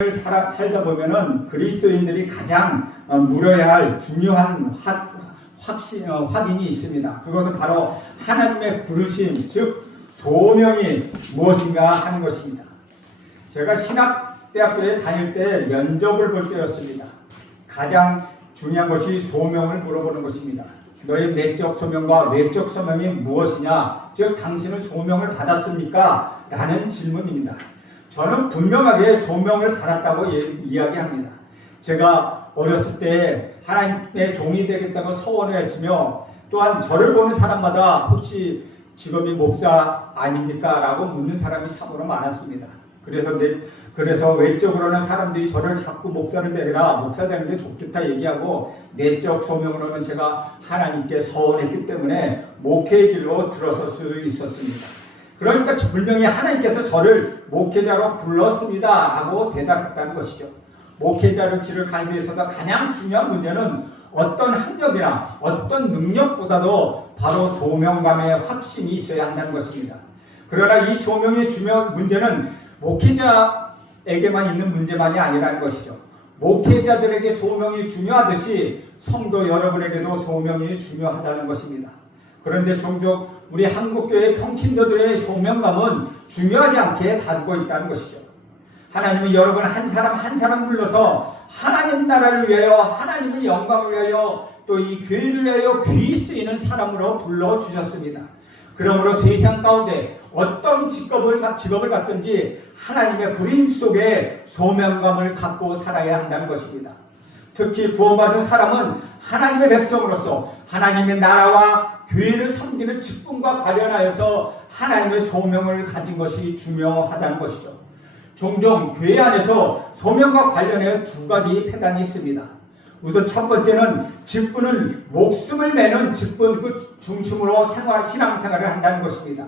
살다 보면은 그리스도인들이 가장 물어야 할 중요한 확인이 있습니다. 그것은 바로 하나님의 부르심, 즉 소명이 무엇인가 하는 것입니다. 제가 신학대학교에 다닐 때 면접을 볼 때였습니다. 가장 중요한 것이 소명을 물어보는 것입니다. 너의 내적 소명과 외적 소명이 무엇이냐, 즉 당신은 소명을 받았습니까? 라는 질문입니다. 저는 분명하게 소명을 받았다고 이야기합니다. 제가 어렸을 때 하나님의 종이 되겠다고 소원을 했으며, 또한 저를 보는 사람마다 혹시 직업이 목사 아닙니까? 라고 묻는 사람이 참으로 많았습니다. 그래서 외적으로는 사람들이 저를 자꾸 목사를 되라, 목사 되는 게 좋겠다 얘기하고, 내적 소명으로는 제가 하나님께 서원했기 때문에 목회의 길로 들어설 수 있었습니다. 그러니까 분명히 하나님께서 저를 목회자로 불렀습니다 라고 대답했다는 것이죠. 목회자로 길을 가는 데 있어서 가장 중요한 문제는 어떤 학력이나 어떤 능력보다도 바로 소명감의 확신이 있어야 한다는 것입니다. 그러나 이 소명의 문제는 목회자에게만 있는 문제만이 아니라는 것이죠. 목회자들에게 소명이 중요하듯이 성도 여러분에게도 소명이 중요하다는 것입니다. 그런데 종종 우리 한국교회 평신도들의 소명감은 중요하지 않게 다루고 있다는 것이죠. 하나님은 여러분 한 사람 한 사람 불러서 하나님 나라를 위하여, 하나님의 영광을 위하여, 또 이 교회를 위하여 귀히 쓰이는 사람으로 불러주셨습니다. 그러므로 세상 가운데 어떤 직업을 갖든지 하나님의 부름 속에 소명감을 갖고 살아야 한다는 것입니다. 특히 구원받은 사람은 하나님의 백성으로서 하나님의 나라와 교회를 섬기는 직분과 관련하여서 하나님의 소명을 가진 것이 중요하다는 것이죠. 종종 교회 안에서 소명과 관련해 두 가지 패단이 있습니다. 우선 첫 번째는 직분은 목숨을 매는 직분 그 중심으로 신앙생활을 한다는 것입니다.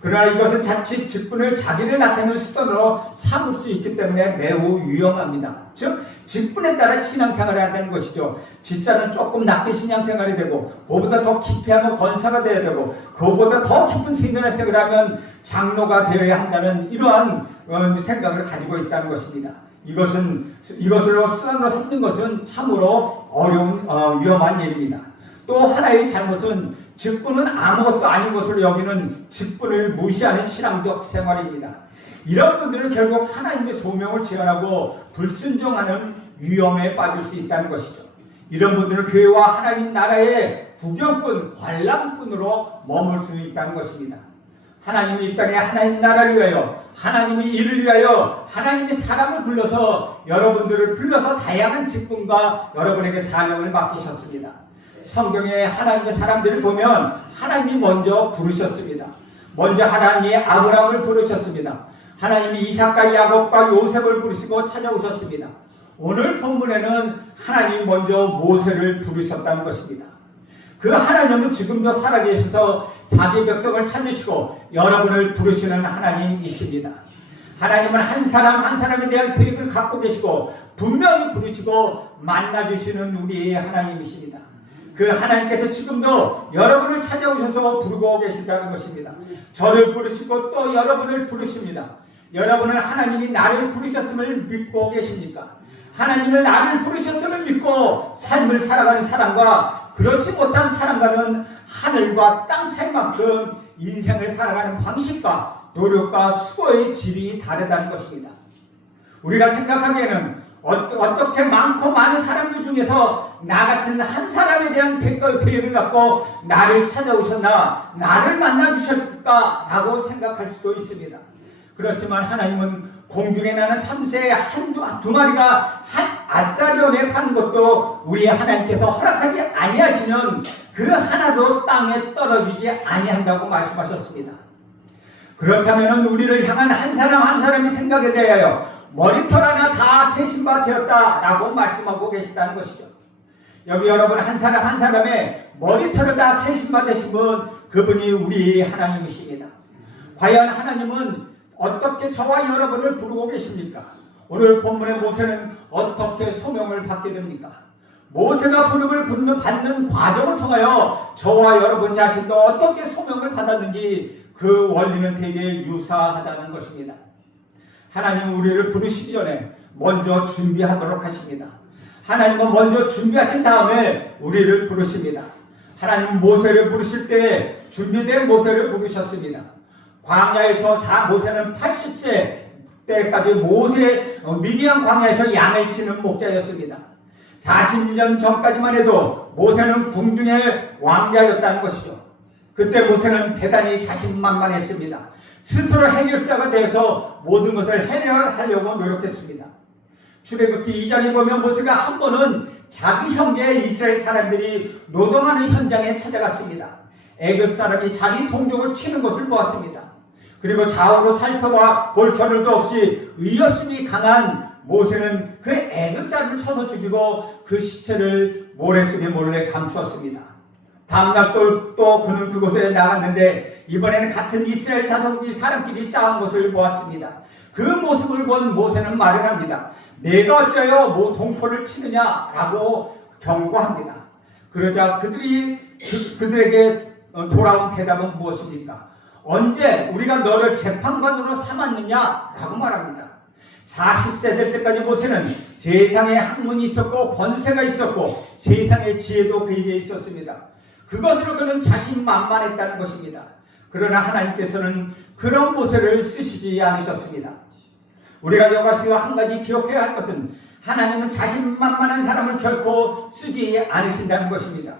그러나 이것은 자칫 직분을 자기를 나타내는 수단으로 삼을 수 있기 때문에 매우 위험합니다. 즉 직분에 따라 신앙생활을 한다는 것이죠. 집사는 조금 낮게 신앙생활이 되고, 그보다 더 깊이 하면 권사가 되어야 되고, 그보다 더 깊은 신앙생활을 하면 장로가 되어야 한다는 이러한 생각을 가지고 있다는 것입니다. 이것으로 수단으로 삼는 것은 참으로 어려운 위험한 일입니다. 또 하나의 잘못은 직분은 아무것도 아닌 것으로 여기는 직분을 무시하는 신앙적 생활입니다. 이런 분들은 결국 하나님의 소명을 제한하고 불순종하는 위험에 빠질 수 있다는 것이죠. 이런 분들은 교회와 하나님 나라의 구경꾼, 관람꾼으로 머물 수 있다는 것입니다. 하나님이 이 땅에 하나님 나라를 위하여, 하나님의 일을 위하여 하나님의 사람을 불러서 여러분들을 불러서 다양한 직분과 여러분에게 사명을 맡기셨습니다. 성경에 하나님의 사람들을 보면 하나님이 먼저 부르셨습니다. 먼저 하나님이 아브라함을 부르셨습니다. 하나님이 이삭과 야곱과 요셉을 부르시고 찾아오셨습니다. 오늘 본문에는 하나님이 먼저 모세를 부르셨다는 것입니다. 그 하나님은 지금도 살아계셔서 자기 백성을 찾으시고 여러분을 부르시는 하나님이십니다. 하나님은 한 사람 한 사람에 대한 계획을 갖고 계시고 분명히 부르시고 만나주시는 우리의 하나님이십니다. 그 하나님께서 지금도 여러분을 찾아오셔서 부르고 계신다는 것입니다. 저를 부르시고 또 여러분을 부르십니다. 여러분은 하나님이 나를 부르셨음을 믿고 계십니까? 하나님을 나를 부르셨음을 믿고 삶을 살아가는 사람과 그렇지 못한 사람과는 하늘과 땅 차이만큼 인생을 살아가는 방식과 노력과 수고의 질이 다르다는 것입니다. 우리가 생각하기에는 어떻게 많고 많은 사람들 중에서 나 같은 한 사람에 대한 계획을 갖고 나를 찾아오셨나, 나를 만나주셨을까 라고 생각할 수도 있습니다. 그렇지만 하나님은 공중에 나는 참새 두 마리가 한 아사리온에 파는 것도 우리 하나님께서 허락하지 아니하시면 그 하나도 땅에 떨어지지 아니한다고 말씀하셨습니다. 그렇다면 우리를 향한 한 사람 한 사람이 생각에 대하여 머리털 하나 다 세신 바 되었다라고 말씀하고 계시다는 것이죠. 여기 여러분 한 사람 한 사람의 머리털을 다 세신 바 되신 분, 그분이 우리 하나님이십니다. 과연 하나님은 어떻게 저와 여러분을 부르고 계십니까? 오늘 본문의 모세는 어떻게 소명을 받게 됩니까? 모세가 부름을 받는 과정을 통하여 저와 여러분 자신도 어떻게 소명을 받았는지 그 원리는 되게 유사하다는 것입니다. 하나님은 우리를 부르시기 전에 먼저 준비하도록 하십니다. 하나님은 먼저 준비하신 다음에 우리를 부르십니다. 하나님은 모세를 부르실 때 준비된 모세를 부르셨습니다. 광야에서 모세는 80세 때까지 미디안 광야에서 양을 치는 목자였습니다. 40년 전까지만 해도 모세는 궁중의 왕자였다는 것이죠. 그때 모세는 대단히 자신만만했습니다. 스스로 해결사가 돼서 모든 것을 해결하려고 노력했습니다. 출애굽기 2장에 보면 모세가 한 번은 자기 형제 이스라엘 사람들이 노동하는 현장에 찾아갔습니다. 애굽 사람이 자기 동족을 치는 것을 보았습니다. 그리고 좌우로 살펴봐 볼 겨를도 없이 의협심이 강한 모세는 그 애굽 사람을 쳐서 죽이고 그 시체를 모래 속에 몰래 감추었습니다. 다음날 또 그는 그곳에 나갔는데 이번에는 같은 이스라엘 자손이 사람끼리 싸운 것을 보았습니다. 그 모습을 본 모세는 말을 합니다. 내가 어쩌여 동포를 치느냐라고 경고합니다. 그러자 그들에게 돌아온 대답은 무엇입니까? 언제 우리가 너를 재판관으로 삼았느냐라고 말합니다. 40세 될 때까지 모세는 세상에 학문이 있었고 권세가 있었고 세상의 지혜도 그에게 있었습니다. 그것으로 그는 자신만만했다는 것입니다. 그러나 하나님께서는 그런 모세를 쓰시지 않으셨습니다. 우리가 여기서 한 가지 기억해야 할 것은 하나님은 자신만만한 사람을 결코 쓰지 않으신다는 것입니다.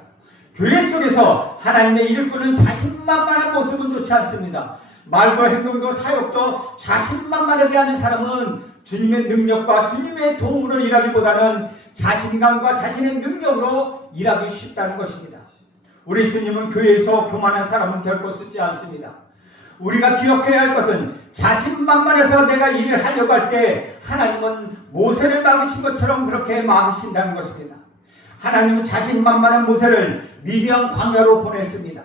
교회 속에서 하나님의 일꾼은 자신만만한 모습은 좋지 않습니다. 말도 행동도 사역도 자신만만하게 하는 사람은 주님의 능력과 주님의 도움으로 일하기보다는 자신감과 자신의 능력으로 일하기 쉽다는 것입니다. 우리 주님은 교회에서 교만한 사람은 결코 쓰지 않습니다. 우리가 기억해야 할 것은 자신만만해서 내가 일을 하려고 할 때 하나님은 모세를 막으신 것처럼 그렇게 막으신다는 것입니다. 하나님은 자신만만한 모세를 미디안 광야로 보냈습니다.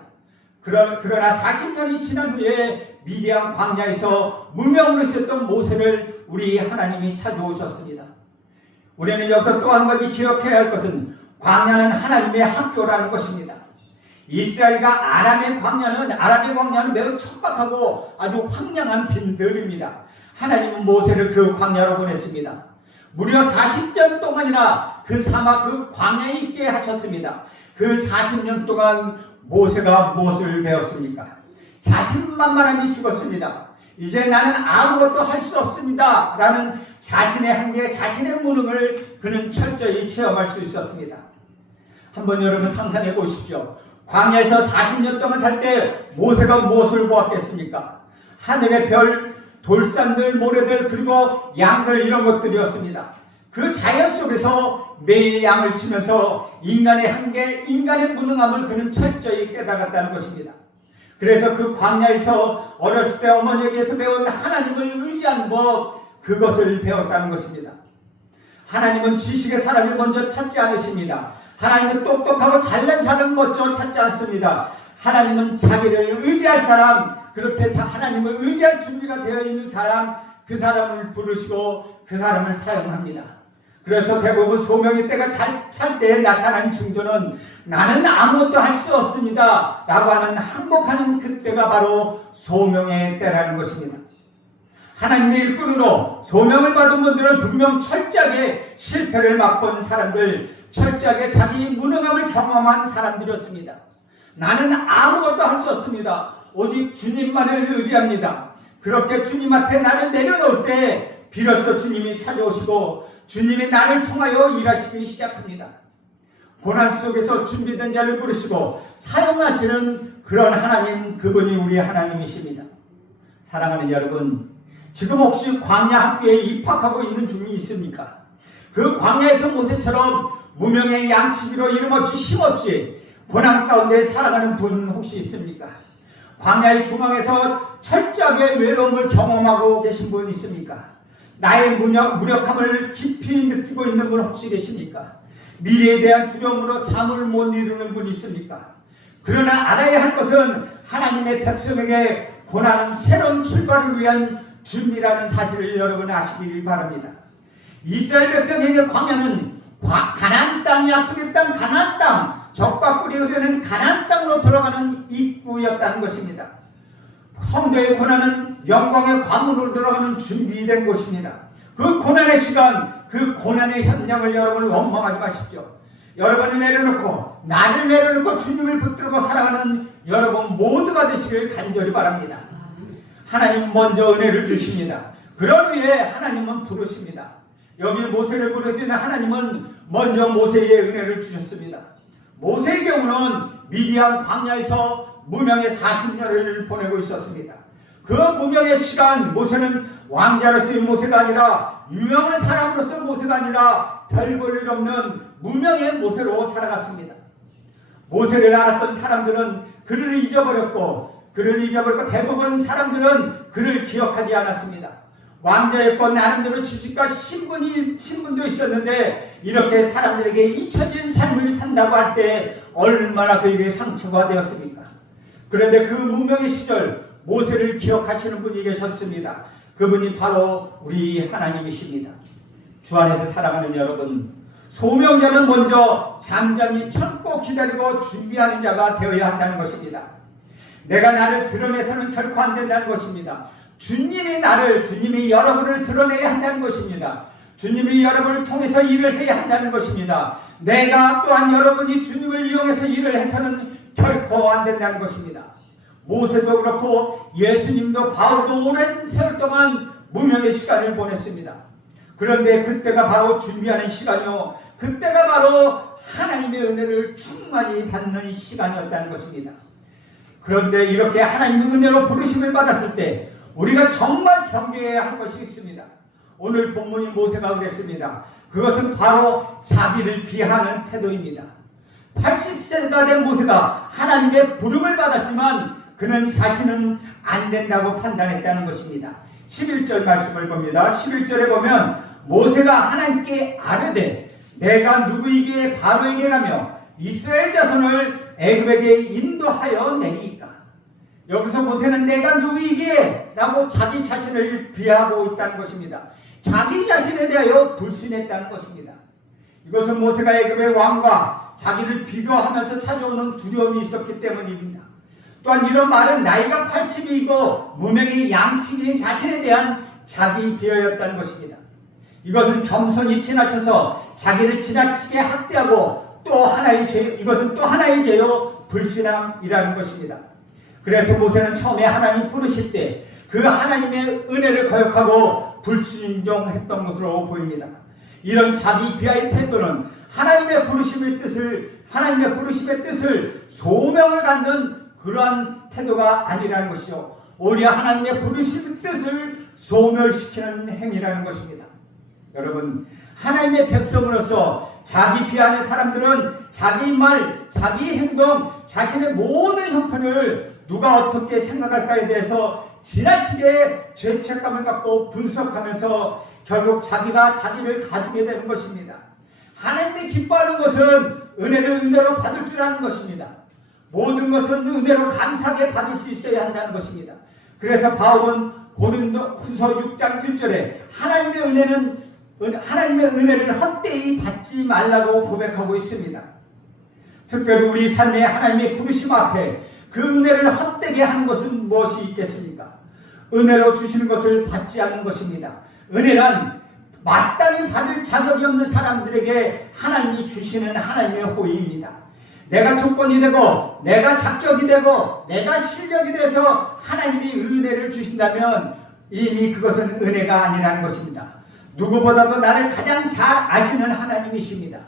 그러나 40년이 지난 후에 미디안 광야에서 무명으로 있었던 모세를 우리 하나님이 찾아오셨습니다. 우리는 여기서 또 한 가지 기억해야 할 것은 광야는 하나님의 학교라는 것입니다. 이스라엘과 아람의 광야는 매우 척박하고 아주 황량한 빈들입니다. 하나님은 모세를 그 광야로 보냈습니다. 무려 40년 동안이나 그 사막 그 광야에 있게 하셨습니다. 그 40년 동안 모세가 무엇을 배웠습니까? 자신만만함이 죽었습니다. 이제 나는 아무것도 할 수 없습니다 라는 자신의 한계, 자신의 무능을 그는 철저히 체험할 수 있었습니다. 한번 여러분 상상해 보십시오. 광야에서 40년 동안 살 때 모세가 무엇을 보았겠습니까? 하늘의 별, 돌산들, 모래들, 그리고 양들, 이런 것들이었습니다. 그 자연 속에서 매일 양을 치면서 인간의 한계, 인간의 무능함을 그는 철저히 깨달았다는 것입니다. 그래서 그 광야에서 어렸을 때 어머니에게서 배운 하나님을 의지하는 법, 그것을 배웠다는 것입니다. 하나님은 지식의 사람을 먼저 찾지 않으십니다. 하나님은 똑똑하고 잘난 사람을 먼저 찾지 않습니다. 하나님은 자기를 의지할 사람, 그렇게 하나님을 의지할 준비가 되어 있는 사람, 그 사람을 부르시고 그 사람을 사용합니다. 그래서 대부분 소명의 때가 찰 때에 나타난 징조는 나는 아무것도 할 수 없습니다 라고 하는 항복하는 그때가 바로 소명의 때라는 것입니다. 하나님의 일꾼으로 소명을 받은 분들은 분명 철저하게 실패를 맛본 사람들, 철저하게 자기 무능함을 경험한 사람들이었습니다. 나는 아무것도 할 수 없습니다. 오직 주님만을 의지합니다. 그렇게 주님 앞에 나를 내려놓을 때 비로소 주님이 찾아오시고 주님이 나를 통하여 일하시기 시작합니다. 고난 속에서 준비된 자를 부르시고 사용하시는 그런 하나님, 그분이 우리 하나님이십니다. 사랑하는 여러분, 지금 혹시 광야 학교에 입학하고 있는 중이 있습니까? 그 광야에서 모세처럼 무명의 양치기로 이름없이 힘없이 고난 가운데 살아가는 분 혹시 있습니까? 광야의 중앙에서 철저하게 외로움을 경험하고 계신 분 있습니까? 나의 무력함을 깊이 느끼고 있는 분 혹시 계십니까? 미래에 대한 두려움으로 잠을 못 이루는 분 있습니까? 그러나 알아야 할 것은 하나님의 백성에게 고난은 새로운 출발을 위한 준비라는 사실을 여러분 아시길 바랍니다. 이스라엘 백성에게 광야는 가나안 땅, 약속의 땅, 가나안 땅, 적과 꿀이 흐르는 가나안 땅으로 들어가는 입구였다는 것입니다. 성도의 고난은 영광의 관문으로 들어가는 준비된 곳입니다. 그 고난의 시간, 그 고난의 현장을 여러분 원망하지 마십시오. 여러분을 내려놓고 나를 내려놓고 주님을 붙들고 살아가는 여러분 모두가 되시길 간절히 바랍니다. 하나님 먼저 은혜를 주십니다. 그런 후에 하나님은 부르십니다. 여기 모세를 부르시는 하나님은 먼저 모세에게 은혜를 주셨습니다. 모세의 경우는 미디안 광야에서 무명의 40년을 보내고 있었습니다. 그 무명의 시간 모세는 왕자로서의 모세가 아니라 유명한 사람으로서 모세가 아니라 별 볼 일 없는 무명의 모세로 살아갔습니다. 모세를 알았던 사람들은 그를 잊어버렸고 대부분 사람들은 그를 기억하지 않았습니다. 왕자였고 나름대로 지식과 신분도 있었는데 이렇게 사람들에게 잊혀진 삶을 산다고 할 때 얼마나 그에게 상처가 되었습니까? 그런데 그 무명의 시절 모세를 기억하시는 분이 계셨습니다. 그분이 바로 우리 하나님이십니다. 주 안에서 사랑하는 여러분, 소명자는 먼저 잠잠히 참고 기다리고 준비하는 자가 되어야 한다는 것입니다. 내가 나를 드러내서는 결코 안 된다는 것입니다. 주님이 여러분을 드러내야 한다는 것입니다. 주님이 여러분을 통해서 일을 해야 한다는 것입니다. 내가 또한 여러분이 주님을 이용해서 일을 해서는 결코 안 된다는 것입니다. 모세도 그렇고 예수님도 바울도 오랜 세월 동안 무명의 시간을 보냈습니다. 그런데 그때가 바로 준비하는 시간이요, 그때가 바로 하나님의 은혜를 충만히 받는 시간이었다는 것입니다. 그런데 이렇게 하나님의 은혜로 부르심을 받았을 때 우리가 정말 경계해야 할 것이 있습니다. 오늘 본문인 모세가 그랬습니다. 그것은 바로 자기를 비하하는 태도입니다. 80세가 된 모세가 하나님의 부름을 받았지만 그는 자신은 안 된다고 판단했다는 것입니다. 11절 말씀을 봅니다. 11절에 보면 모세가 하나님께 아뢰되 내가 누구에게 바로에게 가며 이스라엘 자손을 애굽에게 인도하여 내리이까. 여기서 모세는 내가 누구에게 라고 자기 자신을 비하하고 있다는 것입니다. 자기 자신에 대하여 불신했다는 것입니다. 이것은 모세가 애굽의 왕과 자기를 비교하면서 찾아오는 두려움이 있었기 때문입니다. 또한 이런 말은 나이가 80이고 무명의 양치기인 자신에 대한 자기 비하였다는 것입니다. 이것은 겸손이 지나쳐서 자기를 지나치게 학대하고 이것은 또 하나의 죄요 불신함이라는 것입니다. 그래서 모세는 처음에 하나님 부르실 때 그 하나님의 은혜를 거역하고 불순종했던 것으로 보입니다. 이런 자기 비하의 태도는 하나님의 부르심의 뜻을 소명을 갖는 그러한 태도가 아니라는 것이요, 오히려 하나님의 부르심의 뜻을 소멸시키는 행위라는 것입니다. 여러분, 하나님의 백성으로서 자기 비하하는 사람들은 자기 말, 자기 행동, 자신의 모든 형편을 누가 어떻게 생각할까에 대해서 지나치게 죄책감을 갖고 분석하면서 결국 자기가 자기를 가두게 되는 것입니다. 하나님이 기뻐하는 것은 은혜를 은혜로 받을 줄 아는 것입니다. 모든 것은 은혜로 감사하게 받을 수 있어야 한다는 것입니다. 그래서 바울은 고린도후서 6장 1절에 하나님의 은혜를 헛되이 받지 말라고 고백하고 있습니다. 특별히 우리 삶의 하나님의 부르심 앞에 그 은혜를 헛되게 하는 것은 무엇이 있겠습니까? 은혜로 주시는 것을 받지 않는 것입니다. 은혜란 마땅히 받을 자격이 없는 사람들에게 하나님이 주시는 하나님의 호의입니다. 내가 조건이 되고 내가 자격이 되고 내가 실력이 돼서 하나님이 은혜를 주신다면 이미 그것은 은혜가 아니라는 것입니다. 누구보다도 나를 가장 잘 아시는 하나님이십니다.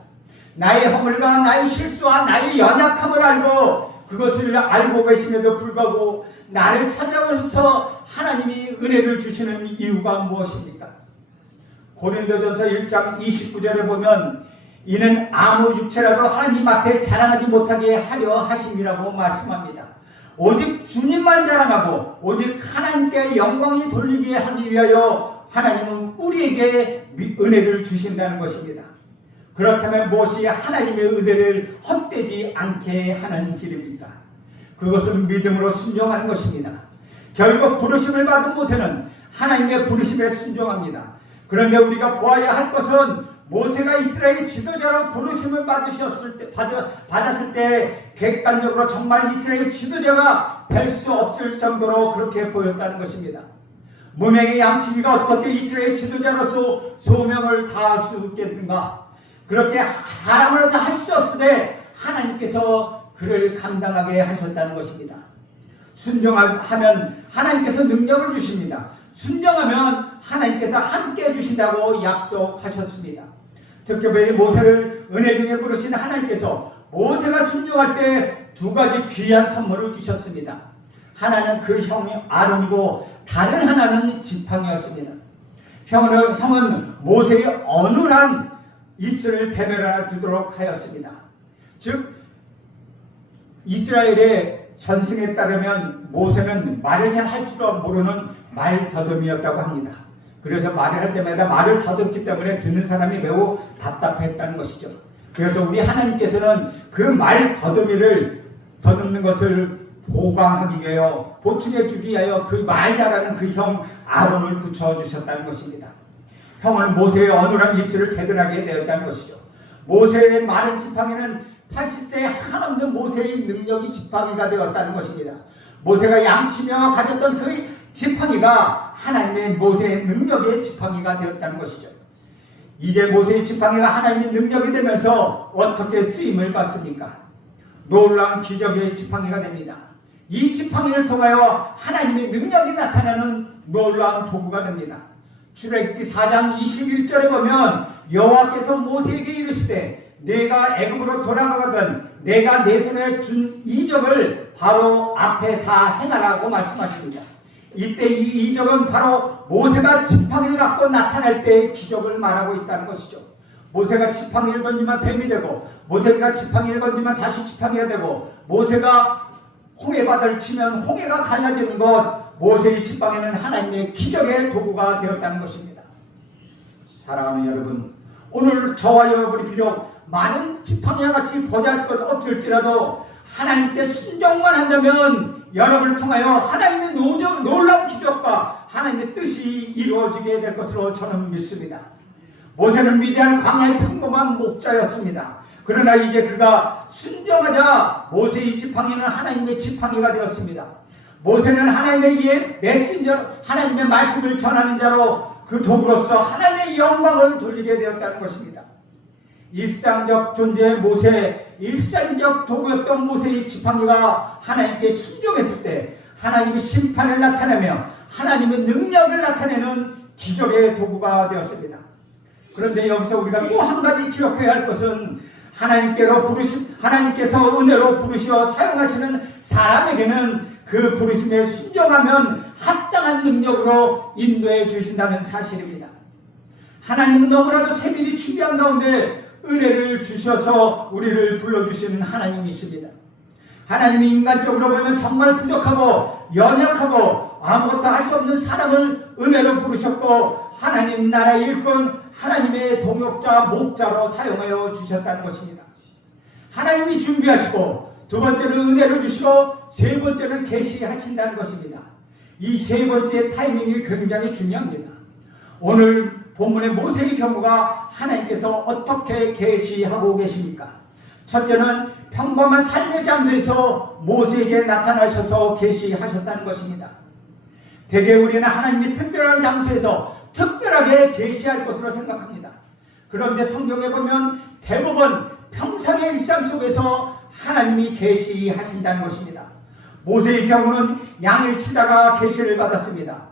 나의 허물과 나의 실수와 나의 연약함을 알고 그것을 알고 계심에도 불구하고 나를 찾아오셔서 하나님이 은혜를 주시는 이유가 무엇입니까? 고린도전서 1장 29절에 보면 이는 아무 육체라도 하나님 앞에 자랑하지 못하게 하려 하심이라고 말씀합니다. 오직 주님만 자랑하고 오직 하나님께 영광이 돌리게 하기 위하여 하나님은 우리에게 은혜를 주신다는 것입니다. 그렇다면 무엇이 하나님의 은혜를 헛되지 않게 하는 길입니까? 그것은 믿음으로 순종하는 것입니다. 결국 부르심을 받은 모세는 하나님의 부르심에 순종합니다. 그런데 우리가 보아야 할 것은 모세가 이스라엘 지도자로 부르심을 받았을 때 객관적으로 정말 이스라엘 지도자가 될 수 없을 정도로 그렇게 보였다는 것입니다. 무명의 양치기가 어떻게 이스라엘 지도자로서 소명을 다할 수 있겠는가? 그렇게 사람으로서 할 수 없으되 하나님께서 그를 감당하게 하셨다는 것입니다. 순종하면 하나님께서 능력을 주십니다. 순종하면 하나님께서 함께 해주신다고 약속하셨습니다. 특별히 모세를 은혜 중에 부르신 하나님께서 모세가 순종할 때 두 가지 귀한 선물을 주셨습니다. 하나는 그 형이 아론이고 다른 하나는 지팡이였습니다. 형은 모세의 어눌한 입술을 대면하여 주도록 하였습니다. 즉 이스라엘의 전승에 따르면 모세는 말을 잘 할 줄 모르는 말더듬이었다고 합니다. 그래서 말을 할 때마다 말을 더듬기 때문에 듣는 사람이 매우 답답했다는 것이죠. 그래서 우리 하나님께서는 그 말 더듬는 것을 보강하기 위하여 보충해 주기 위하여 그 말 잘하는 그 형 아론을 붙여주셨다는 것입니다. 형은 모세의 어눌한 입술을 대변하게 되었다는 것이죠. 모세의 마른 지팡이는 80세에 한없는 모세의 능력이 지팡이가 되었다는 것입니다. 모세가 양치며 가졌던 그 지팡이가 하나님의 모세의 능력의 지팡이가 되었다는 것이죠. 이제 모세의 지팡이가 하나님의 능력이 되면서 어떻게 쓰임을 받습니까? 놀라운 기적의 지팡이가 됩니다. 이 지팡이를 통하여 하나님의 능력이 나타나는 놀라운 도구가 됩니다. 출애굽기 4장 21절에 보면 여호와께서 모세에게 이르시되 내가 애굽으로 돌아가거든 내가 내 손에 준 이적을 바로 앞에 다 행하라고 말씀하십니다. 이때 이 이적은 바로 모세가 지팡이를 갖고 나타날 때의 기적을 말하고 있다는 것이죠. 모세가 지팡이를 던지면 뱀이 되고 모세가 지팡이를 던지면 다시 지팡이가 되고 모세가 홍해바다를 치면 홍해가 갈라지는 것, 모세의 지팡이는 하나님의 기적의 도구가 되었다는 것입니다. 사랑하는 여러분, 오늘 저와 여러분이 비록 많은 지팡이와 같이 보잘것없을지라도 하나님께 순종만 한다면 여러분을 통하여 하나님의 놀라운 기적과 하나님의 뜻이 이루어지게 될 것으로 저는 믿습니다. 모세는 위대한 광야의 평범한 목자였습니다. 그러나 이제 그가 순종하자 모세의 지팡이는 하나님의 지팡이가 되었습니다. 모세는 하나님의 메신저로 하나님의 말씀을 전하는 자로 그 도구로서 하나님의 영광을 돌리게 되었다는 것입니다. 일상적 존재의 모세, 일상적 도구였던 모세의 지팡이가 하나님께 순종했을 때 하나님의 심판을 나타내며 하나님의 능력을 나타내는 기적의 도구가 되었습니다. 그런데 여기서 우리가 또 한 가지 기억해야 할 것은 하나님께서 은혜로 부르시어 사용하시는 사람에게는 그 부르심에 순종하면 합당한 능력으로 인도해 주신다는 사실입니다. 하나님은 너무나도 세밀히 준비한 가운데 은혜를 주셔서 우리를 불러주시는 하나님이십니다. 하나님이 인간적으로 보면 정말 부족하고 연약하고 아무것도 할 수 없는 사람을 은혜로 부르셨고 하나님 나라의 일꾼 하나님의 동역자 목자로 사용하여 주셨다는 것입니다. 하나님이 준비하시고 두 번째는 은혜를 주시고 세 번째는 계시하신다는 것입니다. 이 세 번째 타이밍이 굉장히 중요합니다. 오늘 본문의 모세의 경우가 하나님께서 어떻게 계시하고 계십니까? 첫째는 평범한 삶의 장소에서 모세에게 나타나셔서 계시하셨다는 것입니다. 대개 우리는 하나님이 특별한 장소에서 특별하게 계시할 것으로 생각합니다. 그런데 성경에 보면 대부분 평상의 일상 속에서 하나님이 계시하신다는 것입니다. 모세의 경우는 양을 치다가 계시를 받았습니다.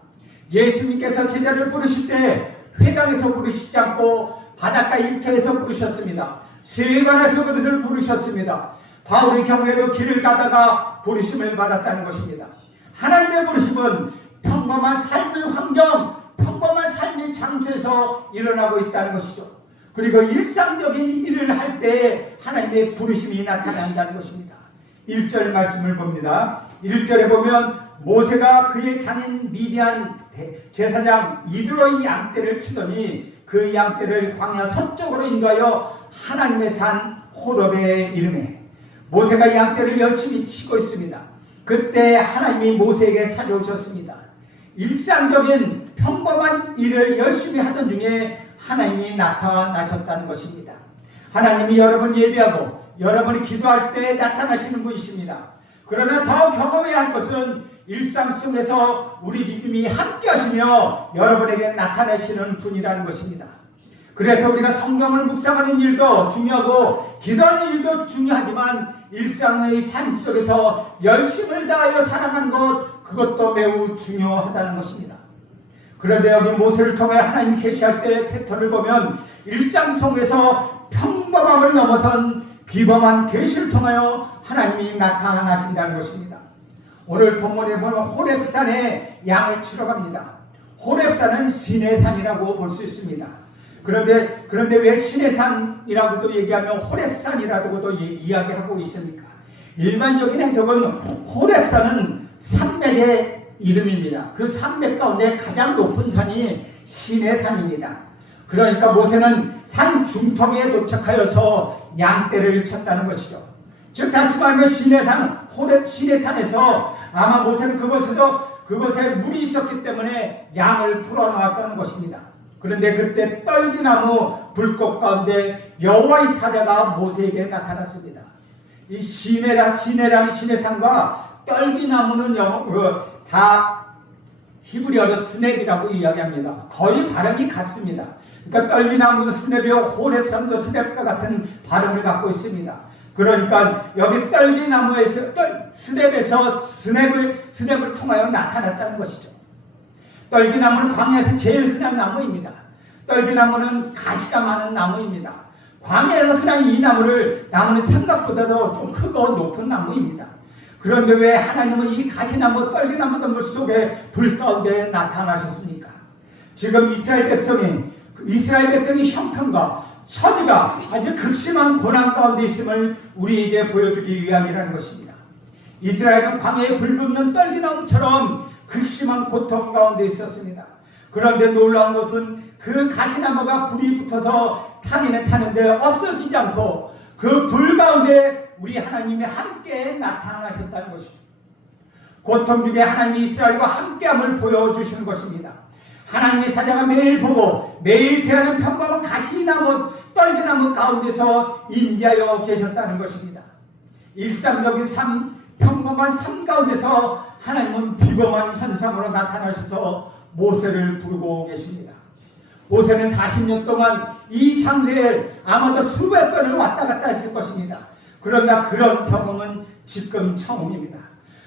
예수님께서 제자를 부르실 때 회당에서 부르시지 않고 바닷가 일터에서 부르셨습니다. 세관에서 그것을 부르셨습니다. 바울의 경우에도 길을 가다가 부르심을 받았다는 것입니다. 하나님의 부르심은 평범한 삶의 환경, 평범한 삶의 장소에서 일어나고 있다는 것이죠. 그리고 일상적인 일을 할 때 하나님의 부르심이 나타난다는 것입니다. 1절 말씀을 봅니다. 1절에 보면 모세가 그의 장인 미디안 제사장 이드로의 양떼를 치더니 그 양떼를 광야 서쪽으로 인도하여 하나님의 산 호렙에 이르매 모세가 양떼를 열심히 치고 있습니다. 그때 하나님이 모세에게 찾아오셨습니다. 일상적인 평범한 일을 열심히 하던 중에 하나님이 나타나셨다는 것입니다. 하나님이 여러분 예배하고 여러분이 기도할 때 나타나시는 분이십니다. 그러나 더 경험해야 할 것은 일상 속에서 우리 주님이 함께 하시며 여러분에게 나타내시는 분이라는 것입니다. 그래서 우리가 성경을 묵상하는 일도 중요하고 기도하는 일도 중요하지만 일상의 삶 속에서 열심을 다하여 살아가는 것, 그것도 매우 중요하다는 것입니다. 그런데 여기 모세를 통해 하나님 계시할 때의 패턴을 보면 일상 속에서 평범함을 넘어선 비범한 계시를 통하여 하나님이 나타나신다는 것입니다. 오늘 본문에 보면 호렙산에 양을 치러 갑니다. 호렙산은 신의 산이라고 볼 수 있습니다. 그런데 왜 신의 산이라고도 얘기하면 호렙산이라고도 이야기하고 있습니까? 일반적인 해석은 호렙산은 산맥의 이름입니다. 그 산맥 가운데 가장 높은 산이 신의 산입니다. 그러니까 모세는 산 중턱에 도착하여서 양떼를 쳤다는 것이죠. 즉 다시 말하면 신의 산, 호렙 신의 산에서 아마 모세는 그곳에 물이 있었기 때문에 양을 풀어놓았다는 것입니다. 그런데 그때 떨기나무 불꽃 가운데 여호와의 사자가 모세에게 나타났습니다. 이 시내라는 신의 산과 떨기나무는 다 히브리어로 스냅이라고 이야기합니다. 거의 발음이 같습니다. 그러니까 떨기나무도 스냅이요 호렙산도 스냅과 같은 발음을 갖고 있습니다. 그러니까 여기 떨기나무에서 스냅에서 스냅을 통하여 나타났다는 것이죠. 떨기나무는 광야에서 제일 흔한 나무입니다. 떨기나무는 가시가 많은 나무입니다. 광야에서 흔한 이 나무는 생각보다도 좀 크고 높은 나무입니다. 그런데 왜 하나님은 이 가시나무, 떨기나무 들 속에 불 가운데 나타나셨습니까? 지금 이스라엘 백성이 형편과 처지가 아주 극심한 고난 가운데 있음을 우리에게 보여주기 위함이라는 것입니다. 이스라엘은 광야에 불붙는 떨기나무처럼 극심한 고통 가운데 있었습니다. 그런데 놀라운 것은 그 가시나무가 불이 붙어서 타기는 타는데 없어지지 않고 그 불 가운데 우리 하나님이 함께 나타나셨다는 것입니다. 고통 중에 하나님이 이스라엘과 함께함을 보여주시는 것입니다. 하나님의 사자가 매일 보고 매일 대하는 평범한 가시나무, 떨기나무 가운데서 임재하여 계셨다는 것입니다. 일상적인 삶, 평범한 삶 가운데서 하나님은 비범한 현상으로 나타나셔서 모세를 부르고 계십니다. 모세는 40년 동안 이 장소에 아마도 수백 번을 왔다 갔다 했을 것입니다. 그러나 그런 경험은 지금 처음입니다.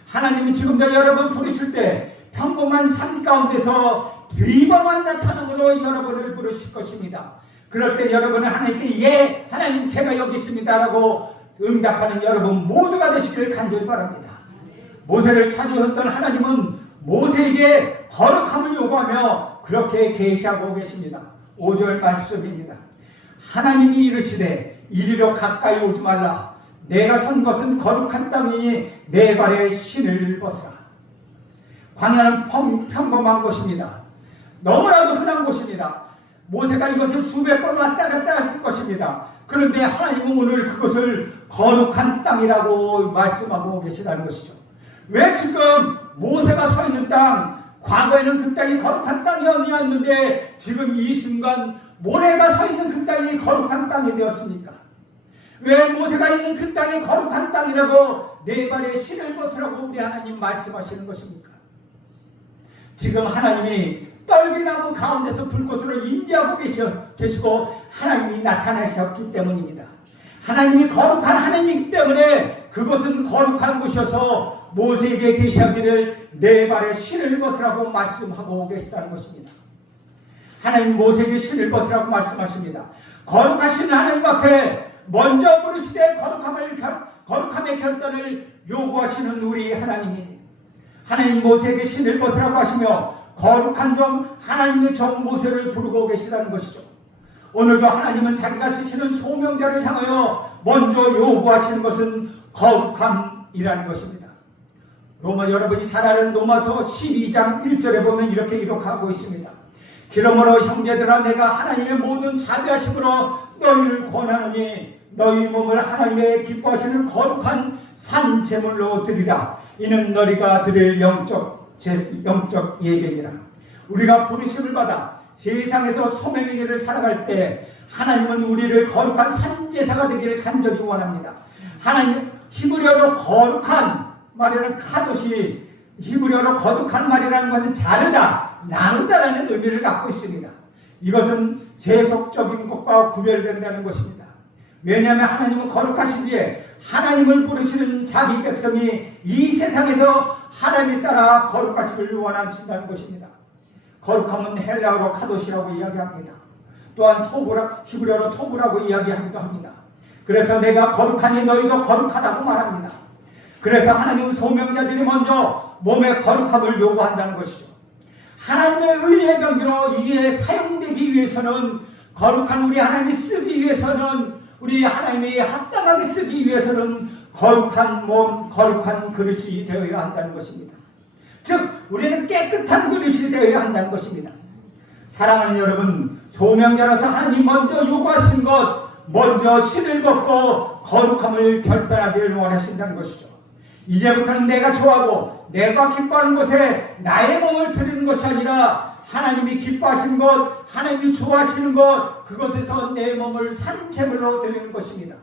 하나님은 지금도 여러분 부르실 때 평범한 삶 가운데서 비범한 나타남으로 여러분을 부르실 것입니다. 그럴 때 여러분은 하나님께 예, 하나님 제가 여기 있습니다 라고 응답하는 여러분 모두가 되시길 간절히 바랍니다. 모세를 찾으셨던 하나님은 모세에게 거룩함을 요구하며 그렇게 계시하고 계십니다. 5절 말씀입니다. 하나님이 이르시되 이리로 가까이 오지 말라. 내가 선 것은 거룩한 땅이니 내 발에 신을 벗으라. 광야는 평범한 곳입니다. 너무나도 흔한 곳입니다. 모세가 이것을 수백 번 왔다 갔다 했을 것입니다. 그런데 하나님은 오늘 그것을 거룩한 땅이라고 말씀하고 계시다는 것이죠. 왜 지금 모세가 서 있는 땅, 과거에는 그 땅이 거룩한 땅이 아니었는데 지금 이 순간 모래가 서 있는 그 땅이 거룩한 땅이 되었습니까? 왜 모세가 있는 그 땅이 거룩한 땅이라고 네 발에 신을 벗으라고 우리 하나님 말씀하시는 것입니까? 지금 하나님이 떨기나무 가운데서 불꽃으로 임재하고 계시고 하나님이 나타나셨기 때문입니다. 하나님이 거룩한 하나님이기 때문에 그것은 거룩한 곳이어서 모세에게 계시하기를 네 발에 신을 벗으라고 말씀하고 계시다는 것입니다. 하나님 모세에게 신을 벗으라고 말씀하십니다. 거룩하신 하나님 앞에 먼저 부르시되 거룩함의 결단을 요구하시는 우리 하나님이 하나님 모세에게 신을 벗으라고 하시며 거룩한 종 하나님의 종 모세를 부르고 계시다는 것이죠. 오늘도 하나님은 자기가 쓰시는 소명자를 향하여 먼저 요구하시는 것은 거룩함이라는 것입니다. 여러분이 잘 아는 로마서 12장 1절에 보면 이렇게 기록하고 있습니다. 그러므로 형제들아 내가 하나님의 모든 자비하심으로 너희를 권하노니 너희 몸을 하나님의 기뻐하시는 거룩한 산 제물로 드리라. 이는 너희가 드릴 영적 예배니라. 우리가 부르심을 받아 세상에서 소명의 길을 살아갈 때 하나님은 우리를 거룩한 산제사가 되기를 간절히 원합니다. 하나님 히브리어로 거룩한 말에는 카도시 히브리어로 거룩한 말이라는 것은 자르다, 나누다라는 의미를 갖고 있습니다. 이것은 세속적인 것과 구별된다는 것입니다. 왜냐하면 하나님은 거룩하시기에 하나님을 부르시는 자기 백성이 이 세상에서 하나님에 따라 거룩하심을 원하신다는 것입니다. 거룩함은 헬라어로 카도시라고 이야기합니다. 또한 히브리어로 토브라고 이야기하기도 합니다. 그래서 내가 거룩하니 너희도 거룩하다고 말합니다. 그래서 하나님은 소명자들이 먼저 몸의 거룩함을 요구한다는 것이죠. 하나님의 의의 경기로 이에 사용되기 위해서는, 거룩한 우리 하나님이 쓰기 위해서는, 우리 하나님이 합당하게 쓰기 위해서는 거룩한 몸, 거룩한 그릇이 되어야 한다는 것입니다. 즉 우리는 깨끗한 그릇이 되어야 한다는 것입니다. 사랑하는 여러분, 소명자라서 하나님 먼저 요구하신 것, 먼저 신을 벗고 거룩함을 결단하기를 원하신다는 것이죠. 이제부터는 내가 좋아하고 내가 기뻐하는 곳에 나의 몸을 드리는 것이 아니라 하나님이 기뻐하시는 것, 하나님이 좋아하시는 것, 그것에서 내 몸을 산제물로 드리는 것입니다.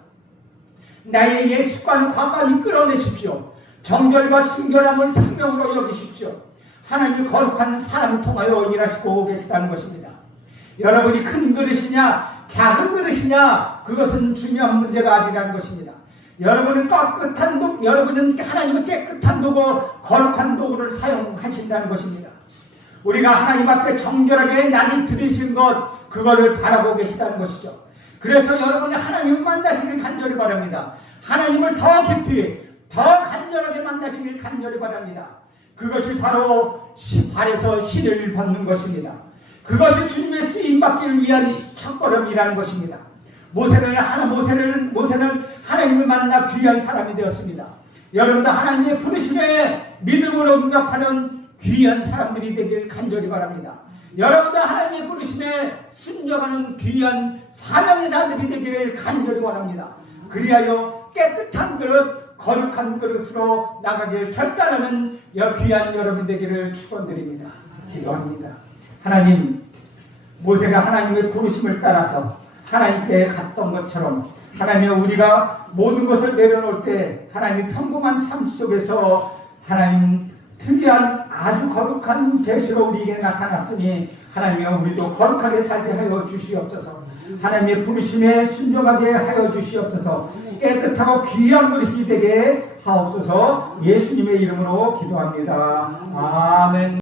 나의 옛 습관을 과감히 끌어내십시오. 정결과 순결함을 생명으로 여기십시오. 하나님이 거룩한 사람을 통하여 일하시고 계시다는 것입니다. 여러분이 큰 그릇이냐 작은 그릇이냐, 그것은 중요한 문제가 아니라는 것입니다. 여러분은 여러분은 하나님의 깨끗한 도구, 거룩한 도구를 사용하신다는 것입니다. 우리가 하나님 앞에 정결하게 나를 드리신 것, 그거를 바라고 계시다는 것이죠. 그래서 여러분이 하나님을 만나시길 간절히 바랍니다. 하나님을 더 깊이, 더 간절하게 만나시길 간절히 바랍니다. 그것이 바로 발에서 신을 벗는 것입니다. 그것이 주님의 쓰임 받기를 위한 첫걸음이라는 것입니다. 모세는 하나님을 만나 귀한 사람이 되었습니다. 여러분도 하나님의 부르심에 믿음으로 응답하는 귀한 사람들이 되길 간절히 바랍니다. 여러분도 하나님의 부르심에 순종하는 귀한 사명의 자들이 되기를 간절히 원합니다. 그리하여 깨끗한 그릇, 거룩한 그릇으로 나가길 결단하는 귀한 여러분 되기를 축원드립니다. 기도합니다. 하나님, 모세가 하나님의 부르심을 따라서 하나님께 갔던 것처럼, 하나님, 우리가 모든 것을 내려놓을 때 하나님 평범한 삶 속에서 하나님 특이한 아주 거룩한 계시로 우리에게 나타났으니 하나님, 우리도 거룩하게 살게 하여 주시옵소서. 하나님의 부르심에 순종하게 하여 주시옵소서. 깨끗하고 귀한 그릇이 되게 하옵소서. 예수님의 이름으로 기도합니다. 아멘.